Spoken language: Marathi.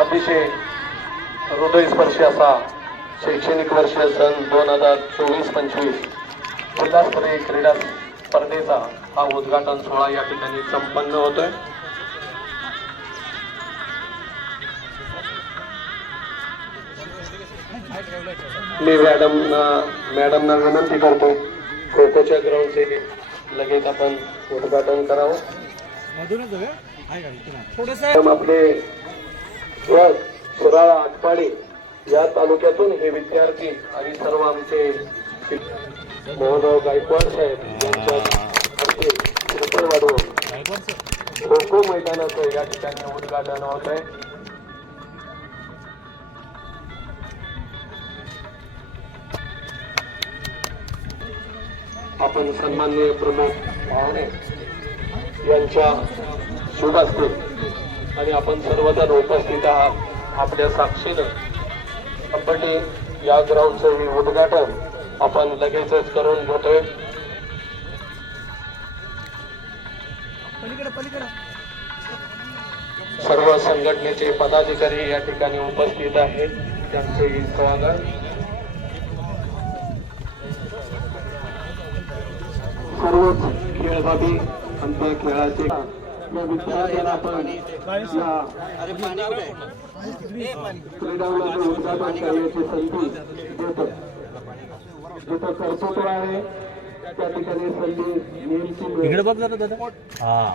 अतिशय हृदयस्पर्शी असा शैक्षणिक वर्ष सन दोन हजार चोवीस पंचवीस जिल्हास्तरीय क्रीडा स्पर्धेचा हा उद्घाटन सोहळा या ठिकाणी संपन्न होतोय. मी मॅडम मॅडमना विनंती करतो खो खोच्या ग्राउंडचे लगेच आपण उद्घाटन करावं. मॅडम आपले सुरत सुराळा आटपाडी. या तालुक्यातून हे विद्यार्थी आणि सर्व आमचे मोहनराव गायकवाड साहेब यांच्या वाढवून खो खो मैदानाचं या ठिकाणी उद्घाटन होत आहे. आपण सन्माननीय प्रमोद पाहुणे यांच्या शुभ असतील आणि आपण सर्वजण उपस्थित आहात आपल्या साक्षीनं. कबड्डी या ग्राउंडचं हे उद्घाटन आपण लगेचच करून घेतोय. सर्व संघटनेचे पदाधिकारी या ठिकाणी उपस्थित आहेत. त्यांचे स्वागत. सर्वच खेळबाबी आणि त्या खेळाचे या विद्यार्थ्यांना आपण या क्रीडांगणाचं उद्घाटन करण्याची संधी देतो. जिथं कर्तृत्व आहे त्या ठिकाणी संधी नेमकी मिळेल. इकडे बघ जरा दादा. हा